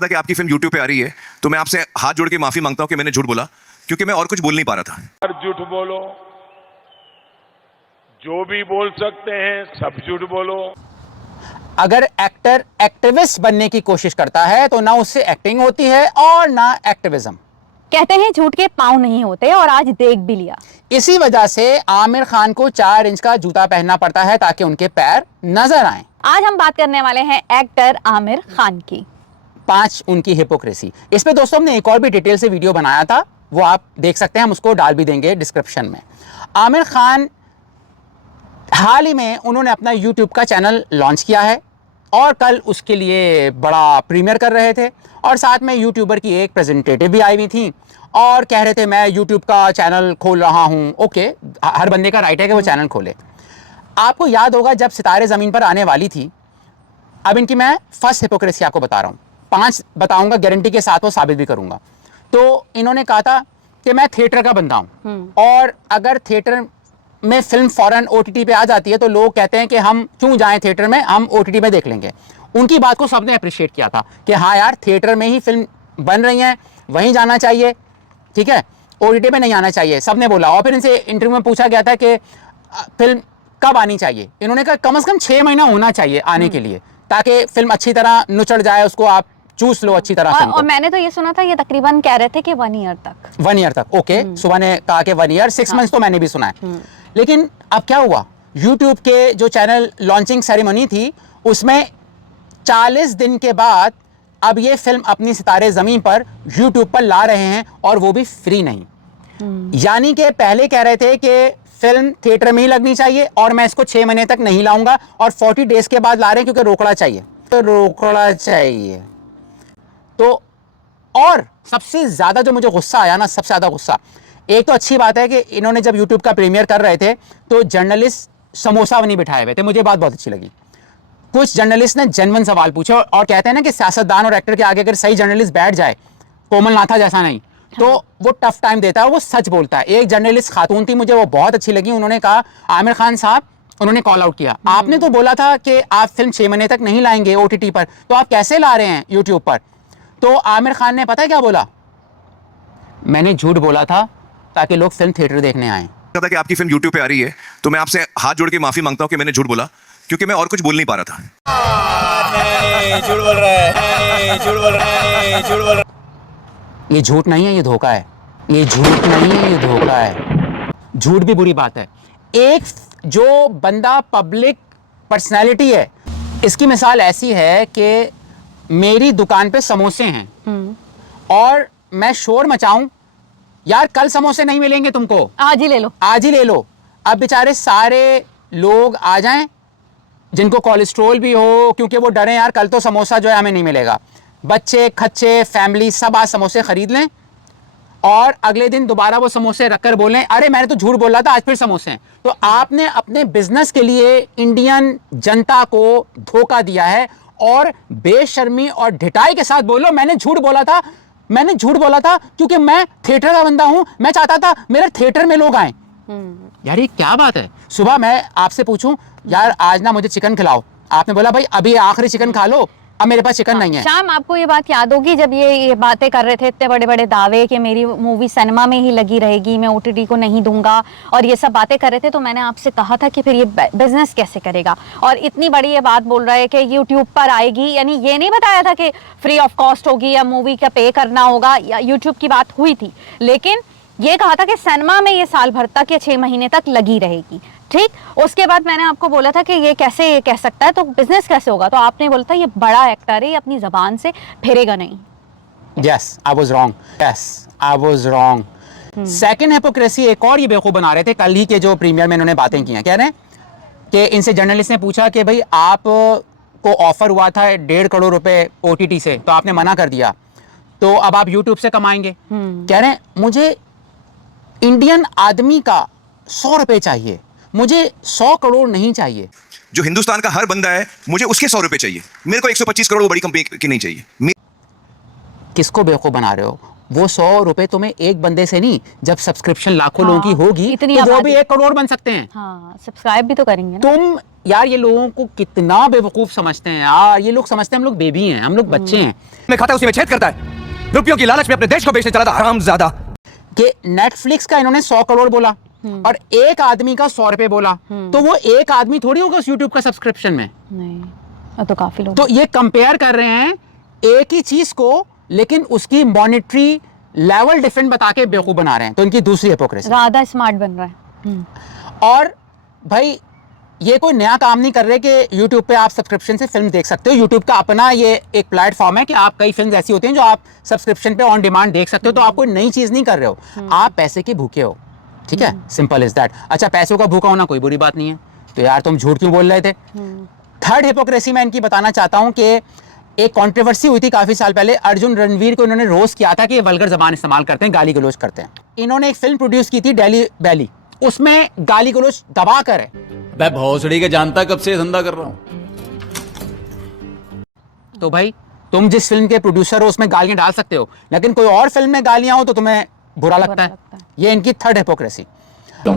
था कि आपकी फिल्म YouTube पे आ रही है, तो मैं आपसे हाथ जोड़ के माफी मांगता हूं कि मैंने झूठ बोला, क्योंकि मैं और कुछ बोल नहीं पा रहा था। झूठ बोलो, जो भी बोल सकते हैं सब झूठ बोलो। अगर एक्टर एक्टिविस्ट बनने की कोशिश करता है तो ना उससे एक्टिंग होती है और ना एक्टिविज्म। कहते हैं झूठ के पांव नहीं होते, और आज देख भी लिया। इसी वजह से आमिर खान को 4 इंच का जूता पहनना पड़ता है ताकि उनके पैर नजर आएं। आज हम बात करने वाले हैं एक्टर आमिर खान की। 5 उनकी हिपोक्रेसी। इस पे दोस्तों हमने एक और भी डिटेल से वीडियो बनाया था, वो आप देख सकते हैं, हम उसको डाल भी देंगे डिस्क्रिप्शन में। आमिर खान हाल ही में उन्होंने अपना यूट्यूब का चैनल लॉन्च किया है और कल उसके लिए बड़ा प्रीमियर कर रहे थे, और साथ में यूट्यूबर की एक प्रेजेंटेटिव भी आई हुई थी और कह रहे थे मैं यूट्यूब का चैनल खोल रहा हूँ। ओके, हर बंदे का राइट है कि वो चैनल खोले। आपको याद होगा जब सितारे ज़मीन पर आने वाली थी, अब इनकी मैं फर्स्ट हिपोक्रेसी आपको बता रहा हूँ, 5 बताऊंगा, गारंटी के साथ वो साबित भी करूंगा। तो इन्होंने कहा था कि मैं थिएटर का बंदा हूँ, और अगर थिएटर में फिल्म फौरन OTT पे आ जाती है तो लोग कहते हैं कि हम क्यों जाएं थिएटर में, हम OTT में देख लेंगे। उनकी बात को सबने अप्रिशिएट किया था कि हाँ यार, थिएटर में ही फिल्म बन रही हैं, वहीं जाना चाहिए, ठीक है, OTT पे नहीं आना चाहिए, सबने बोला। और फिर इनसे इंटरव्यू में पूछा गया था कि फिल्म कब आनी चाहिए। इन्होंने कहा कम से कम 6 महीना होना चाहिए आने के लिए, ताकि फिल्म अच्छी तरह नुचड़ जाए, उसको आप चूस लो अच्छी तरह से। और मैंने तो ये सुना था ये तकरीबन कह रहे थे कि 1 ईयर तक। 1 ईयर तक, ओके। सुबह ने कहा कि 1 ईयर, 6 मंथ्स तो मैंने भी सुना है। लेकिन अब क्या हुआ, यूट्यूब के जो चैनल लॉन्चिंग सेरेमनी थी उसमें 40 दिन के बाद अब ये फिल्म अपनी सितारे ज़मीन पर यूट्यूब पर ला रहे हैं, और वो भी फ्री नहीं। यानी कि पहले कह रहे थे कि फिल्म थिएटर में ही लगनी चाहिए और मैं इसको 6 महीने तक नहीं लाऊंगा, और 40 डेज के बाद ला रहे हैं क्योंकि रोकड़ा चाहिए, तो रोकड़ा चाहिए। तो और सबसे ज़्यादा जो मुझे गुस्सा आया ना, सबसे ज़्यादा गुस्सा, एक तो अच्छी बात है कि इन्होंने जब यूट्यूब का प्रीमियर कर रहे थे तो जर्नलिस्ट समोसा नहीं बिठाए हुए थे, मुझे बात बहुत अच्छी लगी। कुछ जर्नलिस्ट ने जेन्युइन सवाल पूछे, और कहते हैं ना कि सियासतदान और एक्टर के आगे अगर सही जर्नलिस्ट बैठ जाए, कोमल नाथा जैसा नहीं, तो वो टफ टाइम देता है, वो सच बोलता है। एक जर्नलिस्ट खातून थी, मुझे वो बहुत अच्छी लगी, उन्होंने कहा आमिर खान साहब, उन्होंने कॉल आउट किया, आपने तो बोला था कि आप फिल्म 6 महीने तक नहीं लाएंगे OTT पर, तो आप कैसे ला रहे हैं यूट्यूब पर? तो आमिर खान ने पता है क्या बोला, मैंने झूठ बोला था ताकि लोग फिल्म थिएटर देखने आए। था कि आपकी फिल्म YouTube पे आ रही है, तो मैं आपसे हाथ जोड़ के माफी मांगता हूं कि मैंने झूठ बोला, क्योंकि मैं और कुछ बोल नहीं पा रहा था। नहीं, झूठ बोल रहा है, झूठ बोल रहा है, झूठ बोल रहा है। ये झूठ नहीं है, ये धोखा है। ये झूठ नहीं है, ये धोखा है। झूठ भी बुरी बात है। एक जो बंदा पब्लिक पर्सनैलिटी है, इसकी मिसाल ऐसी है कि मेरी दुकान पे समोसे हैं और मैं शोर मचाऊं, यार कल समोसे नहीं मिलेंगे तुमको, आज ही ले लो, आज ही ले लो। अब बेचारे सारे लोग आ जाएं जिनको कोलेस्ट्रोल भी हो, क्योंकि वो डरे यार कल तो समोसा जो है हमें नहीं मिलेगा। बच्चे, खच्चे, फैमिली सब आज समोसे खरीद लें, और अगले दिन दोबारा वो समोसे रखकर बोलें अरे मैंने तो झूठ बोला था, आज फिर समोसे हैं। तो आपने अपने बिजनेस के लिए इंडियन जनता को धोखा दिया है, और बेशर्मी और ढिठाई के साथ बोलो मैंने झूठ बोला था, मैंने झूठ बोला था क्योंकि मैं थिएटर का बंदा हूं, मैं चाहता था मेरे थिएटर में लोग आए। यार ये क्या बात है? सुबह मैं आपसे पूछूं यार आज ना मुझे चिकन खिलाओ, आपने बोला भाई अभी आखिरी चिकन खा लो, अब मेरे पास चिकन नहीं है। शाम आपको ये बात याद होगी जब ये बातें कर रहे थे, इतने बड़े बड़े दावे कि मेरी मूवी सिनेमा में ही लगी रहेगी, मैं OTT को नहीं दूंगा, और ये सब बातें कर रहे थे, तो मैंने आपसे कहा था कि फिर ये बिजनेस कैसे करेगा। और इतनी बड़ी ये बात बोल रहा है कि यूट्यूब पर आएगी, यानी ये नहीं बताया था कि फ्री ऑफ कॉस्ट होगी या मूवी का पे करना होगा, या यूट्यूब की बात हुई थी, लेकिन ये कहा था कि सिनेमा में ये साल भर तक या 6 महीने तक लगी रहेगी। ठीक, उसके बाद मैंने आपको बोला था कि ये कैसे ये कह सकता है, तो बिजनेस कैसे होगा? तो आपने बोला था ये बड़ा एक्टर है, ये अपनी जबान से फिरेगा नहीं। Yes, I was wrong. Yes, I was wrong. Second hypocrisy एक और ये बेवकूफ़ बना रहे थे, कल ही के जो प्रीमियर में इन्होंने बातें की हैं। कह रहे हैं कि इनसे जर्नलिस्ट ने पूछा कि भाई आप को ऑफर हुआ था 1.5 करोड़ रुपए OTT से, तो आपने मना कर दिया, तो अब आप यूट्यूब से कमाएंगे। कह रहे हैं मुझे इंडियन आदमी का 100 रुपए चाहिए, मुझे 100 करोड़ नहीं चाहिए। जो हिंदुस्तान का हर बंदा है, मुझे उसके 100 रुपए चाहिए, मेरे को 125 करोड़ वो बड़ी कंपनी की नहीं चाहिए। किसको बेवकूफ़ बना रहे हो? वो 100 रुपए तुम्हें एक बंदे से नहीं, जब सब्सक्रिप्शन लाखों लोगों की होगी इतनी तो वो आबादी। भी 1 करोड़ बन सकते हैं। हाँ, सब्सक्राइब भी तो करेंगे ना। तुम यार ये लोगों को कितना बेवकूफ समझते हैं यार, ये लोग समझते हैं हम लोग बेबी हैं, हम लोग बच्चे हैं। में खाता है उसी में छेद करता है, रुपयों की लालच में अपने देश को बेचने चला था हरामजादा। कि नेटफ्लिक्स का इन्होंने 100 करोड़ बोला और एक आदमी का 100 रुपए बोला, तो वो एक आदमी थोड़ी होगा उस यूट्यूब का सब्सक्रिप्शन में। नहीं तो काफी लोग तो ये कंपेयर कर रहे हैं एक ही चीज को, लेकिन उसकी मॉनेटरी लेवल डिफरेंट बता के बेवकूफ बना रहे हैं। तो इनकी दूसरी हिपोक्रेसी। ज्यादा स्मार्ट बन रहा है। और भाई ये कोई नया काम नहीं कर रहे कि YouTube पे आप सब्सक्रिप्शन से फिल्म देख सकते हो। YouTube का अपना ये एक प्लेटफॉर्म है कि आप कई फिल्म ऐसी होती हैं जो आप सब्सक्रिप्शन पे ऑन डिमांड देख सकते हो। तो आप कोई नई चीज़ नहीं कर रहे हो, आप पैसे के भूखे हो। ठीक है, सिंपल इज दैट। अच्छा, पैसों का भूखा होना कोई बुरी बात नहीं है, तो यार तुम झूठ क्यों बोल रहे थे। थर्ड हिपोक्रेसी मैं इनकी बताना चाहता हूँ कि एक कंट्रोवर्सी हुई थी काफ़ी साल पहले, अर्जुन रणवीर को इन्होंने रोस्ट किया था कि ये वल्गर ज़बान इस्तेमाल करते हैं, गाली गलौज करते हैं। इन्होंने एक फिल्म प्रोड्यूस की थी डेली बैली, उसमें गाली गलौज दबा कर है। मैं भोसड़ी के जानता कब से धंधा कर रहा हूँ। तो भाई तुम जिस फिल्म के प्रोड्यूसर हो उसमें गालियां डाल सकते हो, लेकिन कोई और फिल्म में गालियां हो तो तुम्हें बुरा लगता है। ये इनकी थर्ड हिपोक्रेसी। तो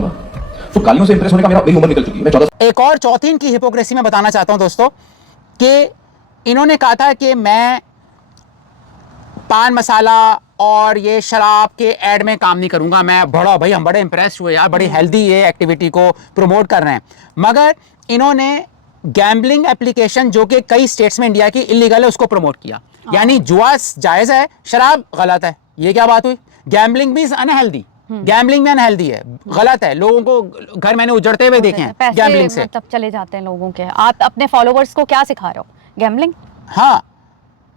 गालियों से इंप्रेस होने का मेरी उम्र निकल चुकी है, मैं 14। एक और चौथी इनकी हिपोक्रेसी में बताना चाहता हूं दोस्तों कि इन्होंने कहा था कि मैं पान मसाला और ये शराब के ऐड में काम नहीं करूंगा। मैं बड़ा भाई, हम बड़े इंप्रेस हुए यार, बड़ी हेल्दी ये एक्टिविटी को प्रमोट कर रहे हैं। मगर इन्होंने गैम्बलिंग एप्लीकेशन जो कि कई स्टेट्स में इंडिया की इलीगल है उसको प्रमोट किया। यानी जुआ जायज़ है, शराब गलत है। ये क्या बात हुई। गैम्बलिंग भी अनहेल्दी, गैम्बलिंग में अनहेल्दी है, गलत है। लोगों को घर मैंने उजड़ते हुए देखे हैं गैम्बलिंग से। मतलब चले जाते हैं लोगों के। आप अपने फॉलोवर्स को क्या सिखा रहे हो, गैम्बलिंग? हाँ,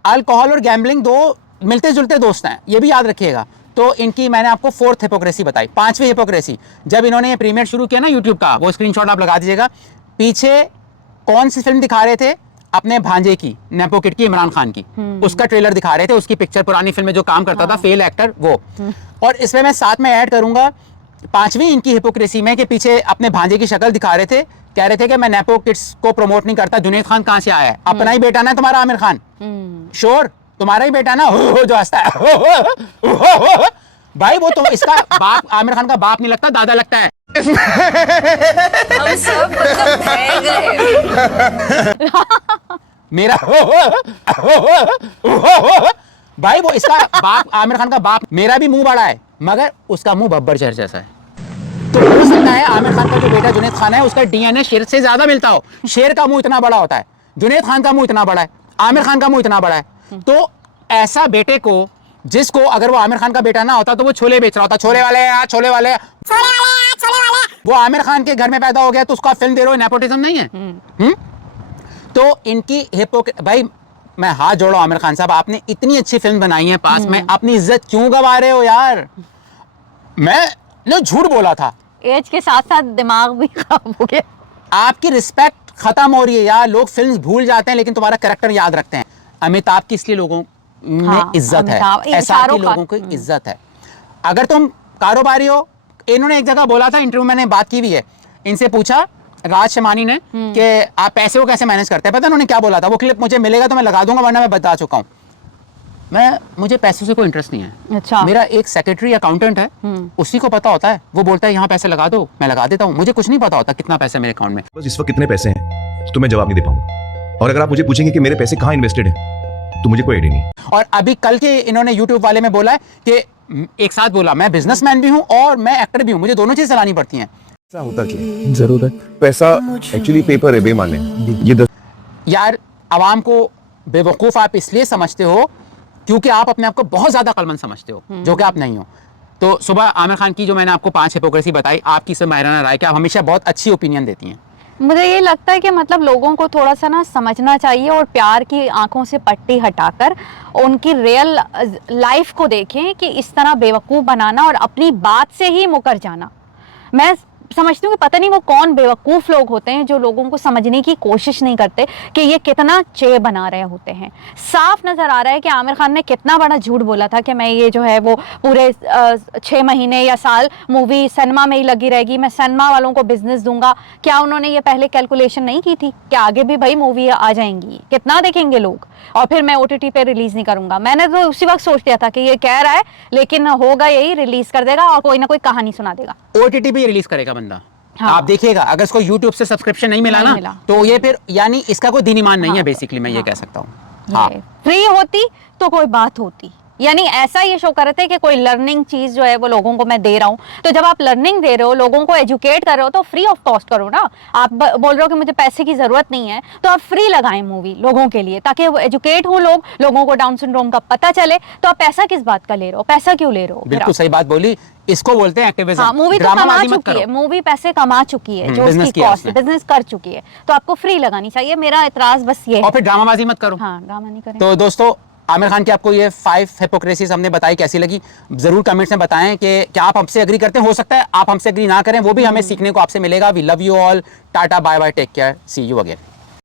अल्कोहल और गैम्बलिंग दो मिलते जुलते दोस्त हैं, ये भी याद रखिएगा। तो इनकी मैंने आपको फोर्थ हिपोक्रेसी बताई। पांचवी हिपोक्रेसी, जब इन्होंने ये प्रीमियर शुरू किया ना यूट्यूब का, वो स्क्रीनशॉट आप लगा दीजिएगा, पीछे कौन सी फिल्म दिखा रहे थे अपने भांजे की, नेपो किड की, इमरान खान की, उसका ट्रेलर दिखा रहे थे, उसकी पिक्चर, पुरानी फिल्म में जो काम करता था फेल एक्टर वो। और इसमें मैं साथ में ऐड करूंगा पांचवी इनकी हिपोक्रेसी में कि पीछे अपने भांजे की शक्ल दिखा रहे थे, कह रहे थे कि मैं नेपो किड्स को प्रमोट नहीं करता। जुनैद खान कहां से आया है? अपना ही बेटा ना तुम्हारा आमिर खान, श्योर तुम्हारा ही बेटा ना, हो जो हंसता है हो। भाई वो तो इसका बाप, आमिर खान का बाप नहीं लगता, दादा लगता है। हम सब मेरा भाई वो इसका बाप, आमिर खान का बाप। मेरा भी मुंह बड़ा है मगर उसका मुंह बब्बर शेर जैसा है। तो हो सकता है आमिर खान का जो बेटा जुनैद खान है उसका डीएनए शेर से ज्यादा मिलता हो। शेर का मुंह इतना बड़ा होता है, जुनैद खान का मुंह इतना बड़ा है, आमिर खान का मुंह इतना बड़ा है। तो ऐसा बेटे को, जिसको अगर वो आमिर खान का बेटा ना होता तो वो छोले बेच रहा होता, छोले वाले यार, छोले वाले, छोले वाले, छोले वाले। वो आमिर खान के घर में पैदा हो गया तो उसको आप फिल्म दे रहे हो, नेपोटिज्म नहीं है। तो इनकी भाई मैं हाथ जोड़ो आमिर खान साहब, आपने इतनी अच्छी फिल्म बनाई है पास में, अपनी इज्जत क्यों गवा रहे हो यार। मैं झूठ बोला था, एज के साथ साथ दिमाग भी खराब हो गया। आपकी रिस्पेक्ट खत्म हो रही है यार। लोग फिल्म भूल जाते हैं लेकिन तुम्हारा कैरेक्टर याद रखते हैं। अमिताभ की इसलिए लोगों में इज्जत है, ऐसा की लोगों की इज्जत है। अगर तुम कारोबारी हो, इन्होंने एक जगह बोला था, इंटरव्यू मैंने बात की भी है, इनसे पूछा राज शमानी ने कि आप पैसे को कैसे मैनेज करते हैं। पता है उन्होंने क्या बोला था? वो क्लिप मुझे मिलेगा तो मैं लगा दूंगा, वरना मैं बता चुका हूँ। मुझे पैसों से कोई इंटरेस्ट नहीं है। अच्छा। मेरा एक सेक्रेटरी अकाउंटेंट है, उसी को पता होता है। वो बोलता है यहाँ पैसे लगा दो, मैं लगा देता हूँ। मुझे कुछ नहीं पता होता कितना पैसा मेरे अकाउंट में। बस इस वक्त कितने पैसे हैं तो मैं जवाब नहीं दे पाऊंगा, और अगर आप मुझे पूछेंगे कि मेरे पैसे कहाँ इन्वेस्टेड हैं तो मुझे कोई आइडिया नहीं। और अभी कल के इन्होंने यूट्यूब वाले में बोला है कि एक साथ बोला, मैं बिजनेसमैन भी हूँ और मैं एक्टर भी हूँ, मुझे दोनों चीज चलानी पड़ती हैं। होता क्या जरूरत, पैसा एक्चुअली पेपर है, बेमान है ये। यार आवाम को बेवकूफ़ आप इसलिए समझते हो क्योंकि आप अपने आप को बहुत ज़्यादा अक्लमंद समझते हो, जो कि आप नहीं हो। तो सुबह आमिर खान की जो मैंने आपको 5 हिपोक्रेसी बताई, आपकी से मायराना राय के आप हमेशा बहुत अच्छी ओपिनियन देती हैं। मुझे ये लगता है कि मतलब लोगों को थोड़ा सा ना समझना चाहिए और प्यार की आंखों से पट्टी हटाकर उनकी रियल लाइफ को देखें कि इस तरह बेवकूफ़ बनाना और अपनी बात से ही मुकर जाना। मैं समझती हूँ कि पता नहीं वो कौन बेवकूफ़ लोग होते हैं जो लोगों को समझने की कोशिश नहीं करते कि ये कितना चे बना रहे होते हैं। साफ नज़र आ रहा है कि आमिर खान ने कितना बड़ा झूठ बोला था कि मैं ये जो है वो पूरे 6 महीने या साल मूवी सिनेमा में ही लगी रहेगी, मैं सिनेमा वालों को बिजनेस दूंगा। क्या उन्होंने ये पहले कैलकुलेशन नहीं की थी कि आगे भी भाई मूवी आ जाएंगी, कितना देखेंगे लोग, और फिर मैं OTT पे रिलीज़ नहीं करूँगा। मैंने तो उसी वक्त सोच लिया था कि ये कह रहा है लेकिन होगा यही, रिलीज़ कर देगा और कोई ना कोई कहानी सुना देगा। OTT पे रिलीज करेगा बंदा, हाँ। आप देखिएगा अगर इसको YouTube से सब्सक्रिप्शन नहीं मिला नहीं ना मिला। तो ये फिर यानी इसका कोई दिन ईमान नहीं है हाँ। बेसिकली, मैं ये हाँ। कह सकता हूँ। हाँ फ्री होती तो कोई बात होती, यानी ऐसा ये शो कर रहे थे कि कोई लर्निंग चीज जो है वो लोगों को मैं दे रहा हूँ। तो जब आप लर्निंग दे रहे हो, लोगों को एजुकेट कर रहे हो, तो फ्री ऑफ कॉस्ट करो ना। आप बोल रहे हो कि मुझे पैसे की जरूरत नहीं है, तो आप फ्री लगाएं मूवी लोगों के लिए, ताकि वो एजुकेट हो लोग, लोगों को डाउन सिंड्रोम का पता चले। तो आप पैसा किस बात का ले रहे हो, पैसा क्यों ले रहे हो? फिर बिल्कुल आप- सही बात बोली, इसको बोलते हैं एक्टिविज्म। हाँ, मूवी तो कमा चुकी है, मूवी पैसे कमा चुकी है, जो business उसकी किया कॉस्ट उसने। बिजनेस कर चुकी है, तो आपको फ्री लगानी चाहिए। मेरा एतराज बस ये और है। फिर ड्रामाबाजी मत करो। हाँ, ड्रामा नहीं करें। तो दोस्तों आमिर खान की आपको ये 5 हिपोक्रेसीज हमने बताई, कैसी लगी जरूर कमेंट्स में बताएं कि क्या आप हमसे एग्री करते हैं। हो सकता है आप हमसे एग्री ना करें, वो भी हमें सीखने को आपसे मिलेगा। We love you all, tata bye bye, take care, see you again.